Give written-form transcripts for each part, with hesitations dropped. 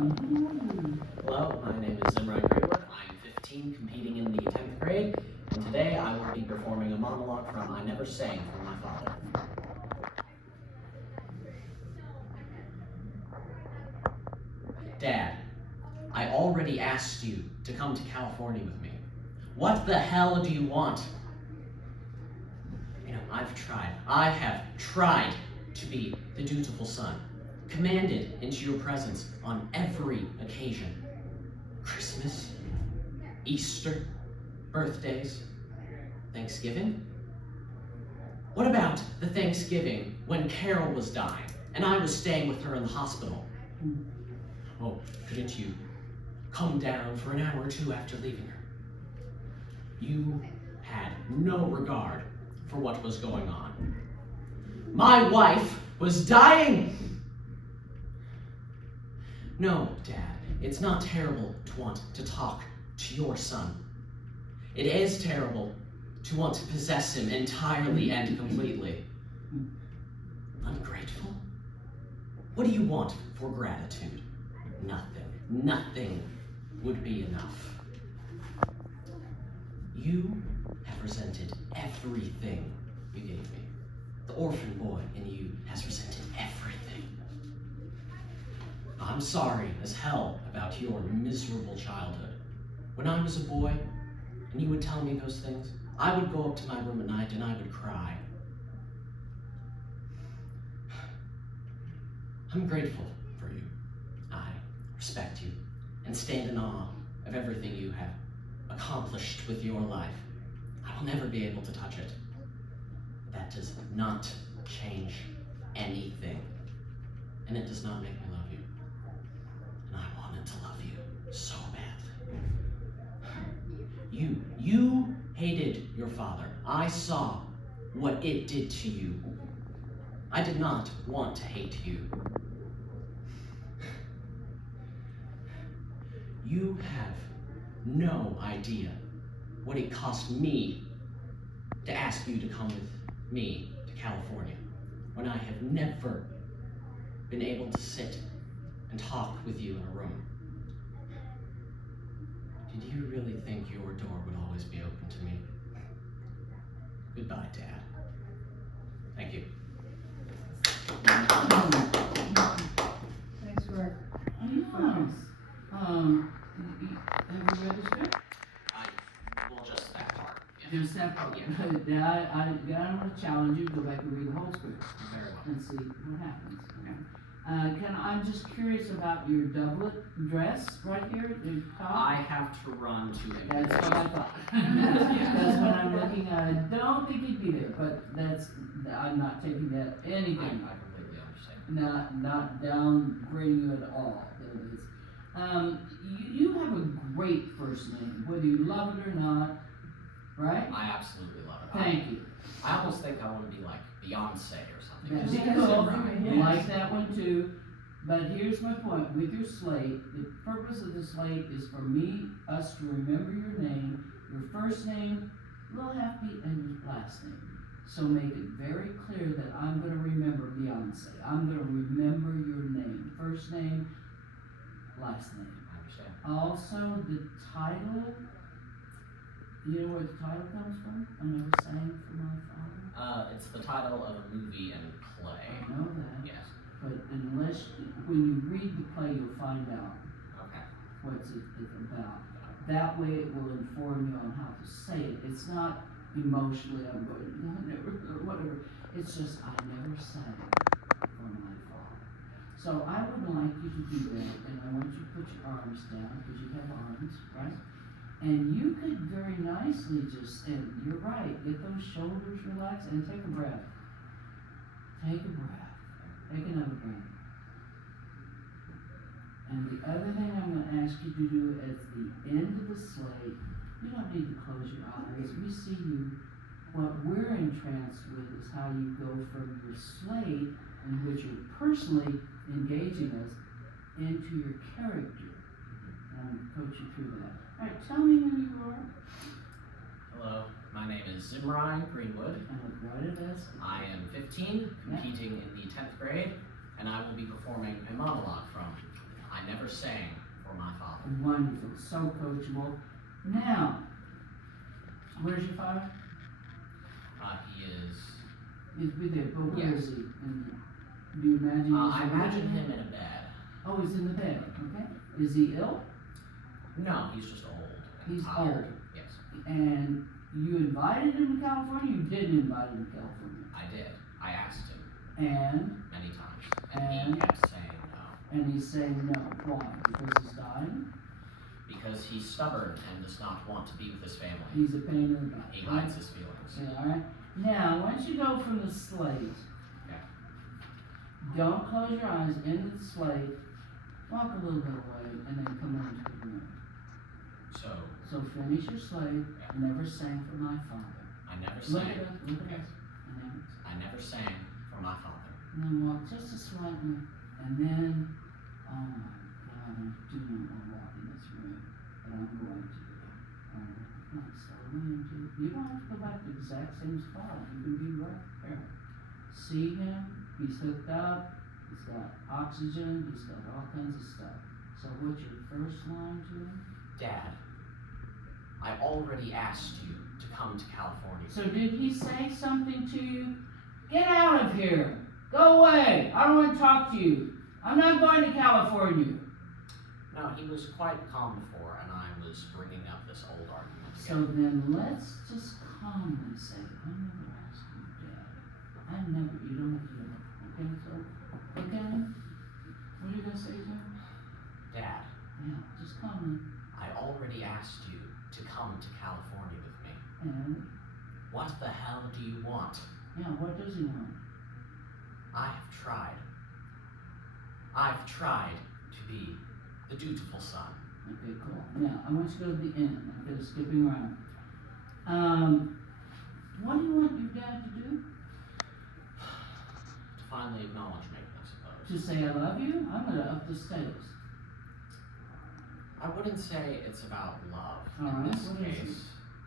welcome. Who are you? Hello, my name is Zimri. I'm 15, competing in the 10th grade, and today I will be performing a monologue from I Never Sang for My Father. Dad, I already asked you to come to California with me. What the hell do you want? You know, I have tried to be the dutiful son, commanded into your presence on every occasion. Christmas, Easter, birthdays, Thanksgiving? What about the Thanksgiving when Carol was dying and I was staying with her in the hospital? Oh, couldn't you come down for an hour or two after leaving her? You had no regard for what was going on. My wife was dying! No, Dad, it's not terrible to want to talk to your son. It is terrible to want to possess him entirely and completely. Ungrateful? What do you want for gratitude? Nothing. Nothing would be enough. You have resented everything you gave me. The orphan boy in you has resented everything. I'm sorry as hell about your miserable childhood. When I was a boy, and you would tell me those things, I would go up to my room at night and I would cry. I'm grateful for you. I respect you and stand in awe of everything you have accomplished with your life. I will never be able to touch it. That does not change anything. And it does not make me love you. And I wanted to love you so badly. You hated your father. I saw what it did to you. I did not want to hate you. You have no idea what it cost me to ask you to come with me to California when I have never been able to sit and talk with you in a room. Did you really think your door would always be open to me? Goodbye, Dad. Thank you. Nice work. Yes. Have you read the script? Well, just that part. Just that part. Yeah. Now, I want to challenge you to go back and read the whole script Very well. and see what happens. Okay. I'm just curious about your doublet dress right here at the top. I have to run to him. That's what I thought. That's what I'm looking at. I don't think he'd be there, but I'm not taking that anything. I completely understand. Not downgrading you at all. You have a great first name, whether you love it or not, right? I absolutely love it. Thank you. I almost think I want to be like Beyonce or something. That's Just cool. Zimri. I like that one too. But here's my point. With your slate, the purpose of the slate is for us to remember your name, your first name, little happy, and your last name. So make it very clear that I'm going to remember Beyonce. I'm going to remember your name. First name, last name. I understand. Also, the title, you know where the title comes from? I Never Sang for My Father. It's the title of a movie and play. I know that. Yes. But when you read the play, you'll find out Okay. what's it about. That way it will inform you on how to say it. It's not emotionally, I'm going, I never, or whatever. It's just, I never sang for my father. So I would like you to do that, and I want you to put your arms down, because you have arms, right? And you could very nicely and you're right, get those shoulders relaxed, and take a breath. Take a breath. Take another breath. And the other thing I'm going to ask you to do at the end of the slate, you don't need to close your eyes. We see you. What we're entranced with is how you go from your slate, in which you're personally engaging us, into your character. And coach you through that. All right, tell me who you are. Hello, my name is Zimri Greenwood. And look right at us. I am 15, competing in the 10th grade, and I will be performing a monologue from I never sang for my father. Wonderful, so coachable. Now, where's your father? He is. He's with there, but where Yes. is he? Do you imagine he's I imagine him in a bed. Oh, he's in the bed, okay. Is he ill? No, he's just old. And He's tired. old. Yes, And you invited him to California? You didn't invite him to California. I did. I asked him And many times, and he kept saying no. he's saying no. Why? Because he's dying? Because he's stubborn and does not want to be with his family. He's a pain in the butt. He hides his feelings. Yeah, all right. Now, once you go from the slate, don't close your eyes into the slate. Walk a little bit away, and then come into the room. So finish your slate. Never sang for my father. I never Look sang. at us. Look at us. And I never sang for my father. then walk just a slightly, and then, oh my God, I do not want to walk in this room, but I'm going to. Not slowly into. You don't have to go back to the exact same spot. You can be right there. See him. He's hooked up. He's got oxygen. He's got all kinds of stuff. So what's your first line to him? Dad, I already asked you to come to California. So did he say something to you? Get out of here. Go away. I don't want to talk to you. I'm not going to California. No, he was quite calm before, and I was bringing up this old argument So again. then let's just calmly say, I never asked you, Dad. You don't have to do it. Okay, so, okay? What are you going to say to him? Dad, Yeah, just calmly. I already asked you to come to California with me. And, What the hell do you want? yeah, what does he want? I have tried. I've tried to be the dutiful son. Okay, cool. Now, I want you to go to the end. I'm going to skipping around. What do you want your dad to do? To finally acknowledge me, I suppose. To say I love you? I'm going to up the stakes. I wouldn't say it's about love. All In right, this what is case,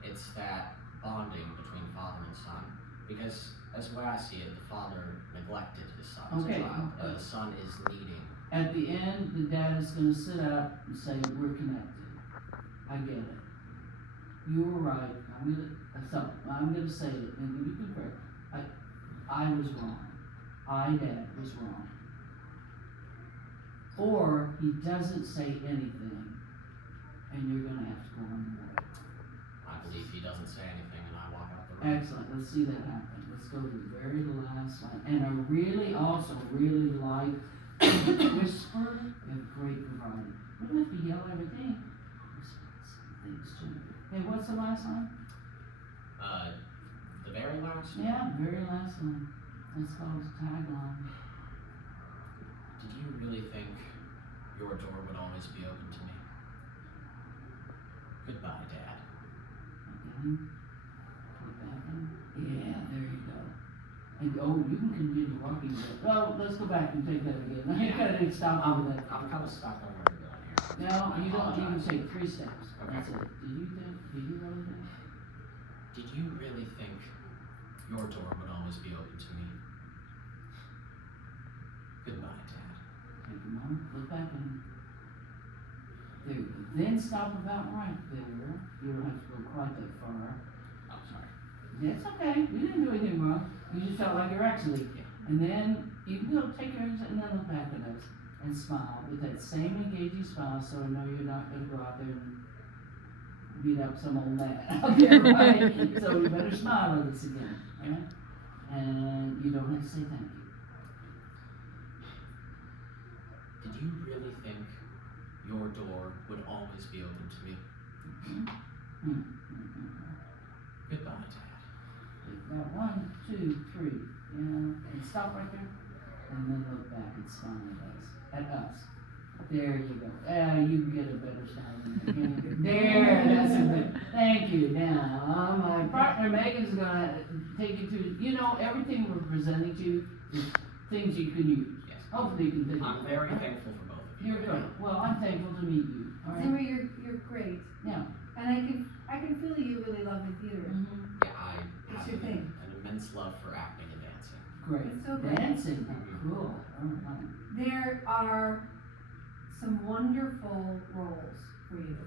it's that bonding between father and son. Because, as the way I see it, the father neglected his son as Okay. a child. The son is needing. At the end, the dad is going to sit up and say, we're connected. I get it. You were right. I'm going to say it, and you can correct. I was wrong. Dad, was wrong. Or he doesn't say anything, and you're going to have to go on the way. I believe he doesn't say anything, and I walk out the room. Excellent. Let's see that happen. Let's go to the very last line. And I really like whisper. You have great variety. We don't have to yell everything. Whisper some things too. Okay, what's the last line? The very last? Yeah, very last line. It's called a tagline. Did you really think your door would always be open to me? Goodbye, Dad. Again. Put that in. Yeah, there you go. And you can continue walking. Well, let's go back and take that again. You gotta stop over that. I'm kind of stuck on where we're going here. No, you don't even apologize. take 3 steps. Okay. That's it. Did you really think? Did you really think your door would always be open to me? Goodbye, Dad. Take a moment, look back and there you go. Then stop about right there. You don't have to go quite that far. Oh, sorry. That's okay. You didn't do anything wrong. You just felt like you're actually. And then you can go take your hands and then look back at us and smile with that same engaging smile, so I know you're not going to go out there and beat up some old man out there, right? So you better smile at us again, right? And you don't have to say thank you. Did you really think your door would always be open to me? Goodbye, Dad. Now, 1, 2, 3, and stop right there, and then look back and smile at us. There you go. You can get a better smile than that. There, that's a good. Thank you. Now, my partner Megan's gonna take you to. Everything we're presenting to you is things you can use. Yes. Hopefully, you can think. I'm very thankful for both of you. You're good. Well, I'm thankful to meet you. All right. Zimri, you're great. Yeah. And I can feel you really love the theater. Mm-hmm. Yeah, I It's have your thing. an immense love for acting and dancing. Great. It's so great. Dancing. Cool. All right. There are some wonderful roles for you.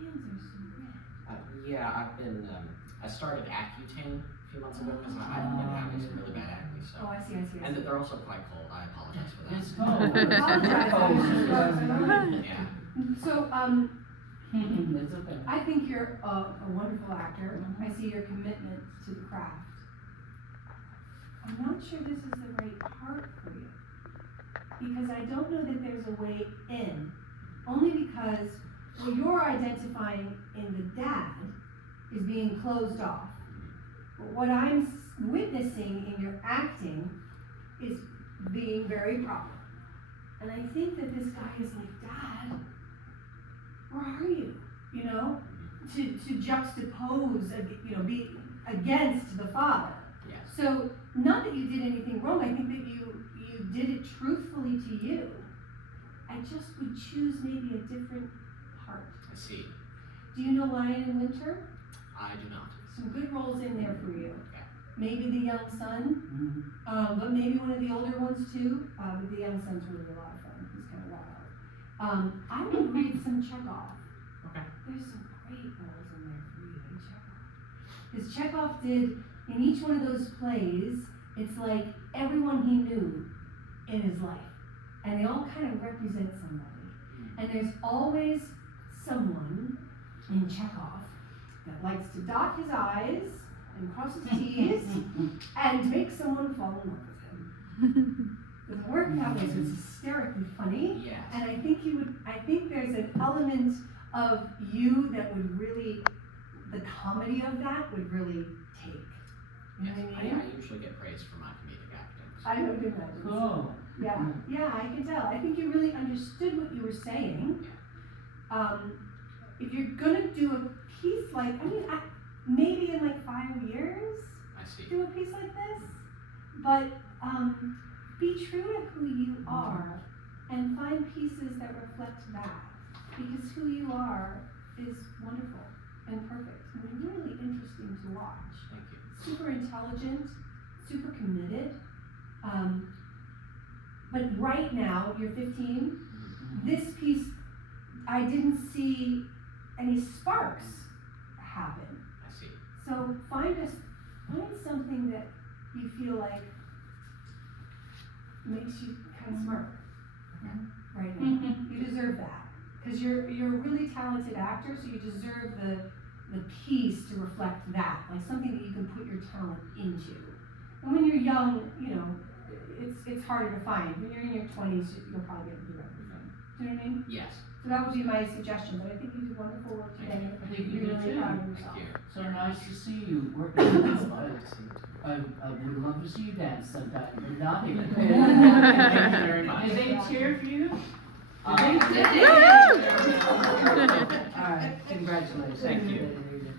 Your hands are so red. Yeah, I've been, I started Accutane a few months ago because I've been having some really bad acne, Oh, so. I see. And they're also quite cold, I apologize for that. It's cold. Apologize. Yeah. So, It's okay. I think you're a wonderful actor. I see your commitment to the craft. I'm not sure this is the right part for you. Because I don't know that there's a way in. Only because what you're identifying in the dad is being closed off. But what I'm witnessing in your acting is being very proper. And I think that this guy is like, Dad, where are you? You know, to juxtapose, be against the father. Yes. So, not that you did anything wrong, I think that you did it truthfully to you. I just would choose maybe a different part. I see. Do you know Lion in Winter? I do not. Some good roles in there for you. Okay. Maybe the young son, but maybe one of the older ones too. But the young son's really a lot of fun. He's kind of wild. I would read some Chekhov. Okay. There's some great roles in there for you in Chekhov. Because Chekhov did, in each one of those plays, it's like everyone he knew in his life. And they all kind of represent somebody. And there's always someone in Chekhov that likes to dot his I's and cross his T's and make someone fall in love with him. Doesn't work that way, so it's hysterically funny. Yes. And I think there's an element of you that would really, the comedy of that would really take. You know Yes. what I mean? I usually get praised for my comedic acting. So. I would imagine. Cool. Yeah, I can tell. I think you really understood what you were saying. If you're gonna do a piece like, maybe in like 5 years, I see. do a piece like this, but be true to who you are and find pieces that reflect that, because who you are is wonderful and perfect and really interesting to watch. Thank you. Super intelligent, super committed. But right now, you're 15. This piece, I didn't see any sparks happen. I see. So find something that you feel like makes you kind of smirk right now. You deserve that, because you're a really talented actor, so you deserve the piece to reflect that, like something that you can put your talent into. And when you're young, it's harder to find. When you're in your 20s, you'll probably be able to do everything. Do you know what I mean? Yes. So that would be my suggestion, but I think you did wonderful work today. I think you You're did really too. proud of Thank yourself. you. So nice to see you working with us. Glad to see you too. I would love to see you dance sometime, but not here. Thank you very much. Did they cheer for you? They did. All right, congratulations. Thank you. They did.